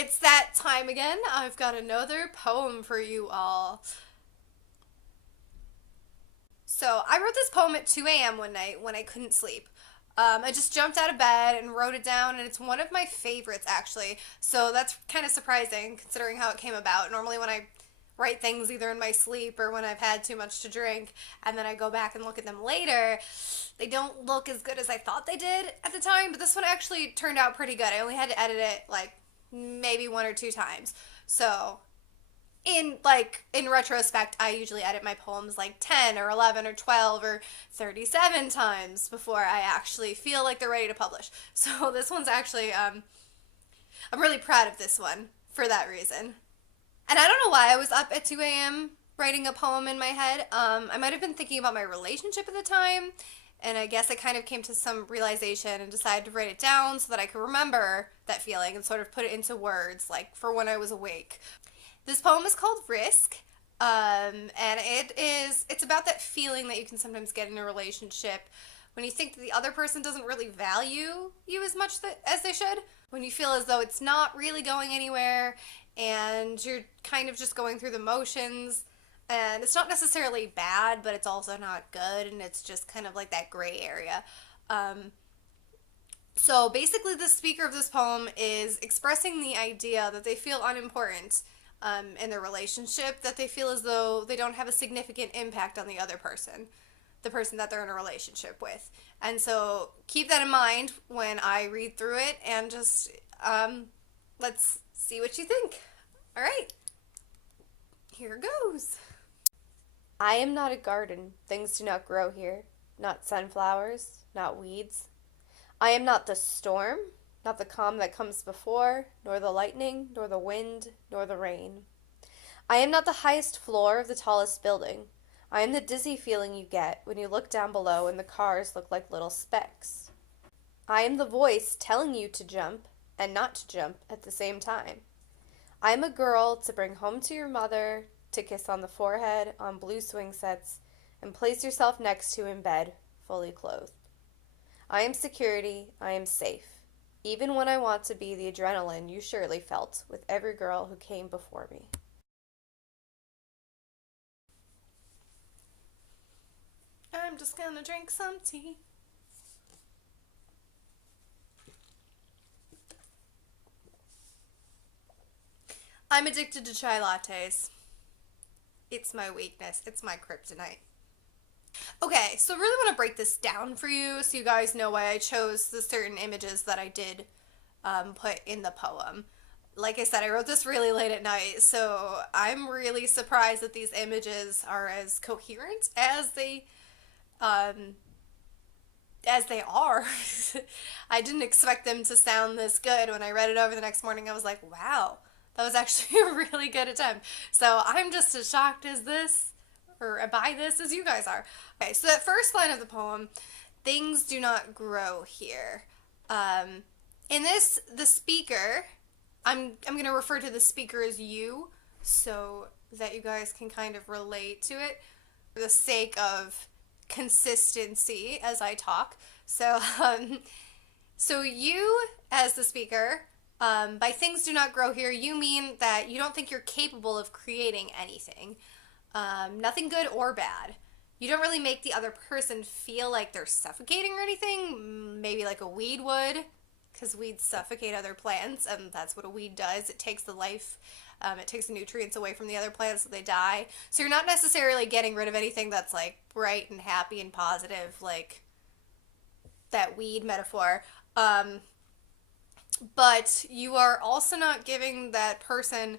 It's that time again. I've got another poem for you all. So, I wrote this poem at 2 a.m. one night when I couldn't sleep. I just jumped out of bed and wrote it down, and it's one of my favorites actually. So, that's kind of surprising considering how it came about. Normally, when I write things either in my sleep or when I've had too much to drink, and then I go back and look at them later, they don't look as good as I thought they did at the time. But this one actually turned out pretty good. I only had to edit it like maybe one or two times. So in retrospect, I usually edit my poems like 10 or 11 or 12 or 37 times before I actually feel like they're ready to publish. So this one's actually I'm really proud of this one for that reason. And I don't know why I was up at 2 a.m. writing a poem in my head. I might have been thinking about my relationship at the time, and I guess I kind of came to some realization and decided to write it down so that I could remember that feeling and sort of put it into words, like for when I was awake. This poem is called Risk, and it's about that feeling that you can sometimes get in a relationship when you think that the other person doesn't really value you as much as they should, when you feel as though it's not really going anywhere and you're kind of just going through the motions. And it's not necessarily bad, but it's also not good, and it's just kind of like that gray area. Um, so basically, the speaker of this poem is expressing the idea that they feel unimportant in their relationship, that they feel as though they don't have a significant impact on the person that they're in a relationship with. And so keep that in mind when I read through it, and just let's see what you think. All right, here goes. I am not a garden, things do not grow here, not sunflowers, not weeds. I am not the storm, not the calm that comes before, nor the lightning, nor the wind, nor the rain. I am not the highest floor of the tallest building. I am the dizzy feeling you get when you look down below and the cars look like little specks. I am the voice telling you to jump and not to jump at the same time. I am a girl to bring home to your mother, to kiss on the forehead, on blue swing sets, and place yourself next to in bed, fully clothed. I am security, I am safe, even when I want to be the adrenaline you surely felt with every girl who came before me. I'm just gonna drink some tea. I'm addicted to chai lattes. It's my weakness. It's my kryptonite. Okay, so I really want to break this down for you so you guys know why I chose the certain images that I did put in the poem. Like I said, I wrote this really late at night, so I'm really surprised that these images are as coherent um, as they are. I didn't expect them to sound this good. When I read it over the next morning, I was like, wow, that was actually a really good attempt. So I'm just as shocked as this, or by this, as you guys are. Okay, so that first line of the poem, things do not grow here. In this, the speaker, I'm going to refer to the speaker as you, so that you guys can kind of relate to it for the sake of consistency as I talk. So you, as the speaker, by things do not grow here, you mean that you don't think you're capable of creating anything, nothing good or bad. You don't really make the other person feel like they're suffocating or anything, maybe like a weed would, because weeds suffocate other plants, and that's what a weed does. It takes the life, it takes the nutrients away from the other plants so they die. So you're not necessarily getting rid of anything that's like bright and happy and positive, like that weed metaphor. But you are also not giving that person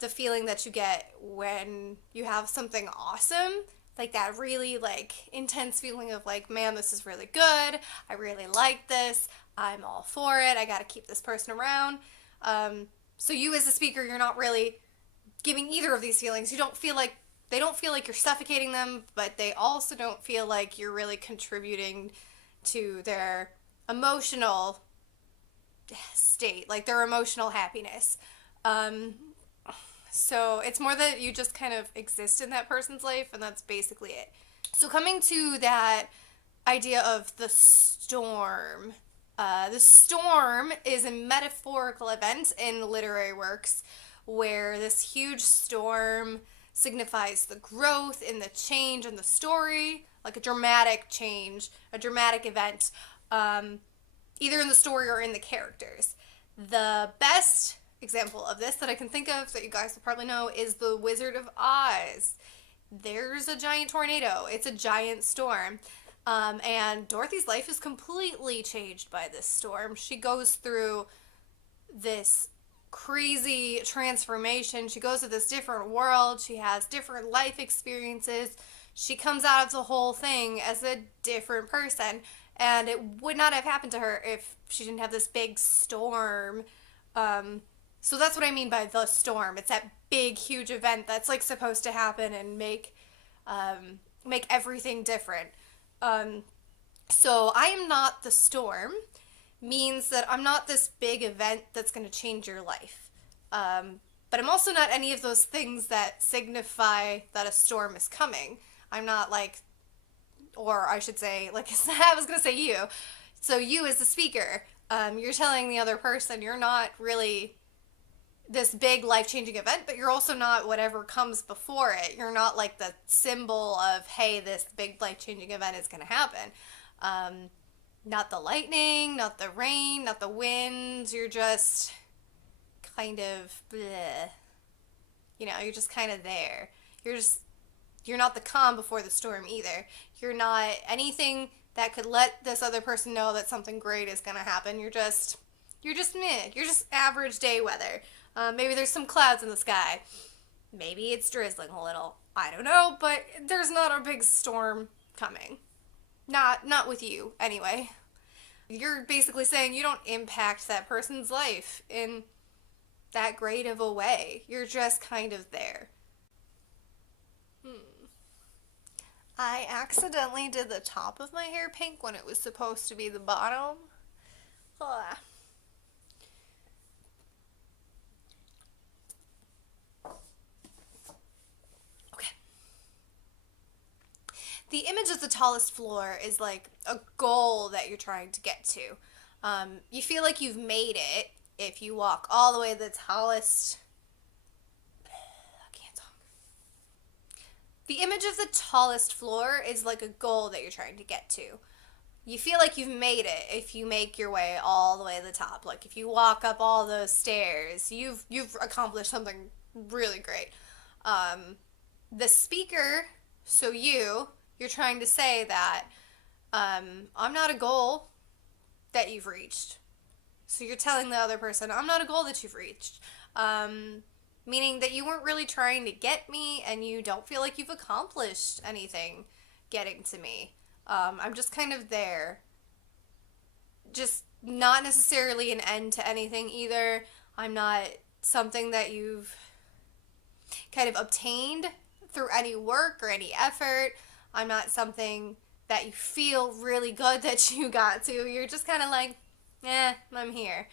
the feeling that you get when you have something awesome, like that really like intense feeling of like, man, this is really good, I really like this, I'm all for it, I gotta keep this person around. So you as a speaker, you're not really giving either of these feelings. You don't feel like they don't feel like you're suffocating them, but they also don't feel like you're really contributing to their emotional state, like their emotional happiness. So it's more that you just kind of exist in that person's life, and that's basically it. So coming to that idea of the storm, The storm is a metaphorical event in literary works where this huge storm signifies the growth and the change in the story, like a dramatic change, a dramatic event, either in the story or in the characters. The best example of this that I can think of that you guys will probably know is The Wizard of Oz. There's a giant tornado, it's a giant storm. And Dorothy's life is completely changed by this storm. She goes through this crazy transformation. She goes to this different world. She has different life experiences. She comes out of the whole thing as a different person. And it would not have happened to her if she didn't have this big storm. So that's what I mean by the storm. It's that big, huge event that's like supposed to happen and make everything different. So I am not the storm means that I'm not this big event that's going to change your life. But I'm also not any of those things that signify that a storm is coming. I'm not like, or I should say, like I was going to say you. So you as the speaker, you're telling the other person you're not really this big life-changing event, but you're also not whatever comes before it. You're not like the symbol of, hey, this big life-changing event is going to happen. Not the lightning, not the rain, not the winds. You're just kind of bleh. You're just kind of there. You're not the calm before the storm either. You're not anything that could let this other person know that something great is going to happen. You're just meh. You're just average day weather. Maybe there's some clouds in the sky. Maybe it's drizzling a little. I don't know, but there's not a big storm coming. Not with you, anyway. You're basically saying you don't impact that person's life in that great of a way. You're just kind of there. I accidentally did the top of my hair pink when it was supposed to be the bottom. Ugh. The image of the tallest floor is like a goal that you're trying to get to. You feel like you've made it if you walk all the way to the tallest. I can't talk. The image of the tallest floor is like a goal that you're trying to get to. You feel like you've made it if you make your way all the way to the top. Like if you walk up all those stairs, you've accomplished something really great. The speaker, so you're trying to say that I'm not a goal that you've reached. So you're telling the other person, I'm not a goal that you've reached. Meaning that you weren't really trying to get me and you don't feel like you've accomplished anything getting to me. I'm just kind of there. Just not necessarily an end to anything either. I'm not something that you've kind of obtained through any work or any effort. I'm not something that you feel really good that you got to. You're just kind of like, I'm here.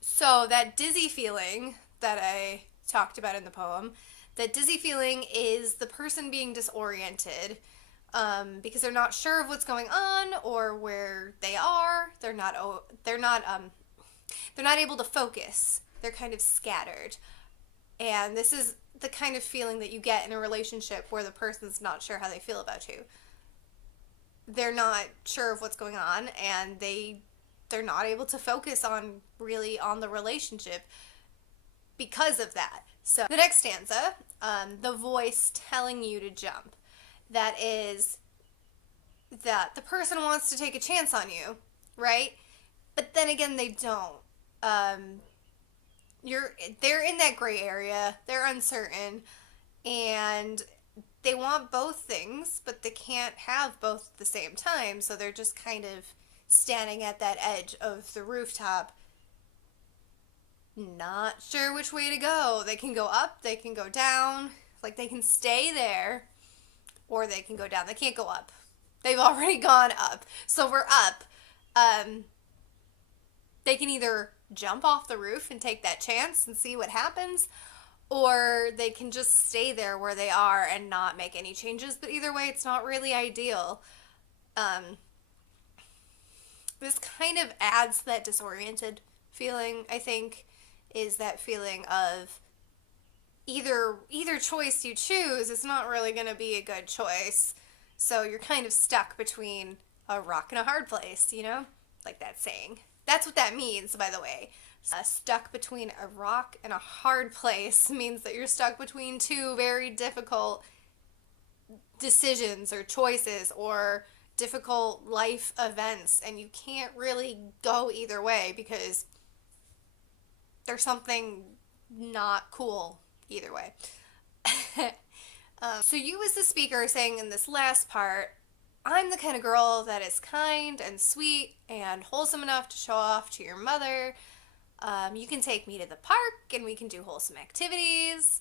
So that dizzy feeling that I talked about in the poem, that dizzy feeling is the person being disoriented because they're not sure of what's going on or where they are. They're not able to focus. They're kind of scattered. And this is the kind of feeling that you get in a relationship where the person's not sure how they feel about you. They're not sure of what's going on, and they're not able to focus on the relationship because of that. So the next stanza, the voice telling you to jump. That is that the person wants to take a chance on you, right? But then again, they don't. They're in that gray area. They're uncertain, and they want both things, but they can't have both at the same time. So they're just kind of standing at that edge of the rooftop, not sure which way to go. They can go up, they can go down, like they can stay there, or they can go down. They can't go up. They've already gone up. So we're up. They can either jump off the roof and take that chance and see what happens, or they can just stay there where they are and not make any changes. But either way, it's not really ideal. this kind of adds that disoriented feeling, I think, is that feeling of either choice you choose is not really going to be a good choice. So you're kind of stuck between a rock and a hard place, you know? Like that saying. That's what that means, by the way. Stuck between a rock and a hard place means that you're stuck between two very difficult decisions or choices or difficult life events, and you can't really go either way because there's something not cool either way. So you as the speaker are saying in this last part, I'm the kind of girl that is kind and sweet and wholesome enough to show off to your mother. You can take me to the park and we can do wholesome activities.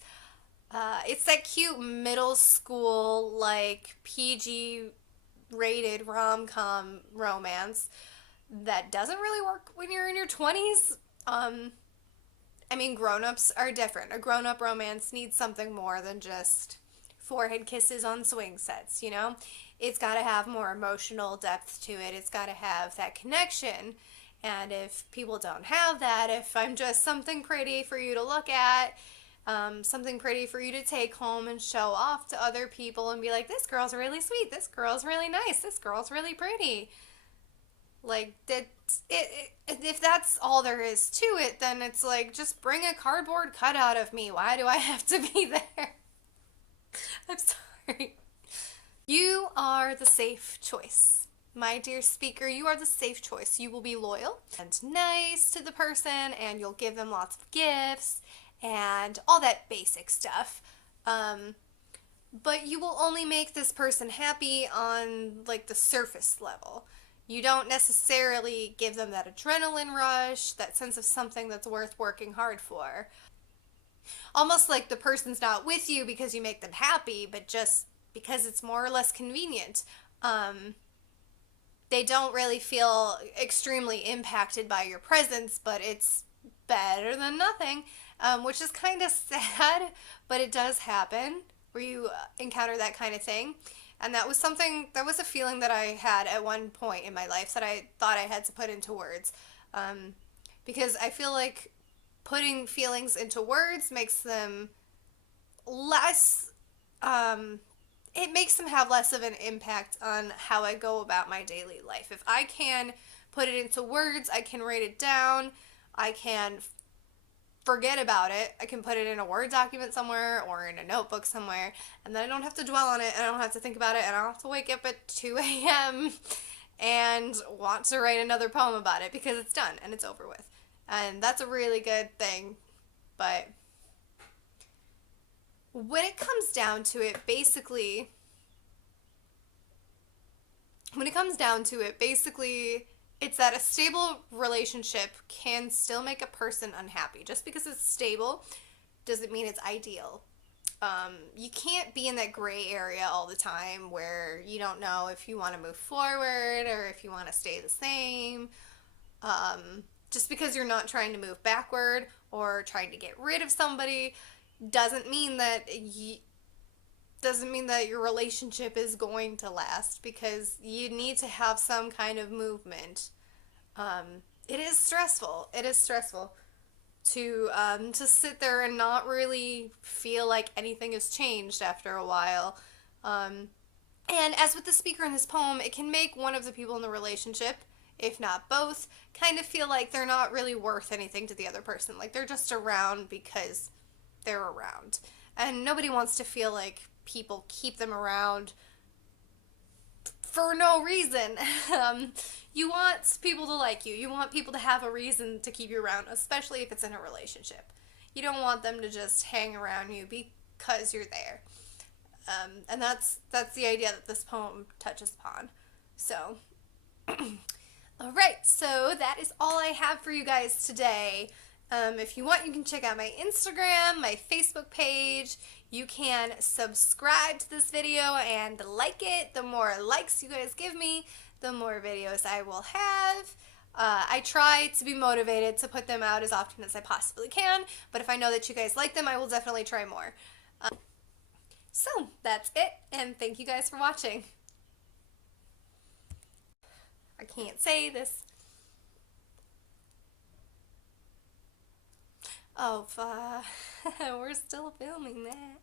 It's that cute middle school, like PG rated rom-com romance that doesn't really work when you're in your 20s. I mean, grown-ups are different. A grown-up romance needs something more than just forehead kisses on swing sets, you know? It's got to have more emotional depth to it. It's got to have that connection. And if people don't have that, if I'm just something pretty for you to look at, something pretty for you to take home and show off to other people and be like, this girl's really sweet, this girl's really nice, this girl's really pretty. Like, if that's all there is to it, then it's like, just bring a cardboard cutout of me. Why do I have to be there? I'm sorry. You are the safe choice. My dear speaker, you are the safe choice. You will be loyal and nice to the person, and you'll give them lots of gifts and all that basic stuff. But you will only make this person happy on, like, the surface level. You don't necessarily give them that adrenaline rush, that sense of something that's worth working hard for. Almost like the person's not with you because you make them happy, but just because it's more or less convenient. They don't really feel extremely impacted by your presence, but it's better than nothing, which is kind of sad, but it does happen where you encounter that kind of thing. And that was a feeling that I had at one point in my life that I thought I had to put into words. Because I feel like putting feelings into words makes them less, it makes them have less of an impact on how I go about my daily life. If I can put it into words, I can write it down, I can forget about it, I can put it in a Word document somewhere or in a notebook somewhere, and then I don't have to dwell on it, and I don't have to think about it, and I don't have to wake up at 2 a.m. and want to write another poem about it because it's done and it's over with. And that's a really good thing. But when it comes down to it, basically, it's that a stable relationship can still make a person unhappy. Just because it's stable doesn't mean it's ideal. You can't be in that gray area all the time where you don't know if you want to move forward or if you want to stay the same. Just because you're not trying to move backward or trying to get rid of somebody doesn't mean that your relationship is going to last, because you need to have some kind of movement. It is stressful. It is stressful to sit there and not really feel like anything has changed after a while. And as with the speaker in this poem, it can make one of the people in the relationship, if not both, kind of feel like they're not really worth anything to the other person. Like they're just around because they're around. And nobody wants to feel like people keep them around for no reason. You want people to like you. You want people to have a reason to keep you around, especially if it's in a relationship. You don't want them to just hang around you because you're there. And that's the idea that this poem touches upon. So, alright, so that is all I have for you guys today. If you want, you can check out my Instagram, my Facebook page. You can subscribe to this video and like it. The more likes you guys give me, the more videos I will have. I try to be motivated to put them out as often as I possibly can, but if I know that you guys like them, I will definitely try more. So, that's it, and thank you guys for watching. I can't say this Oh, we're still filming that.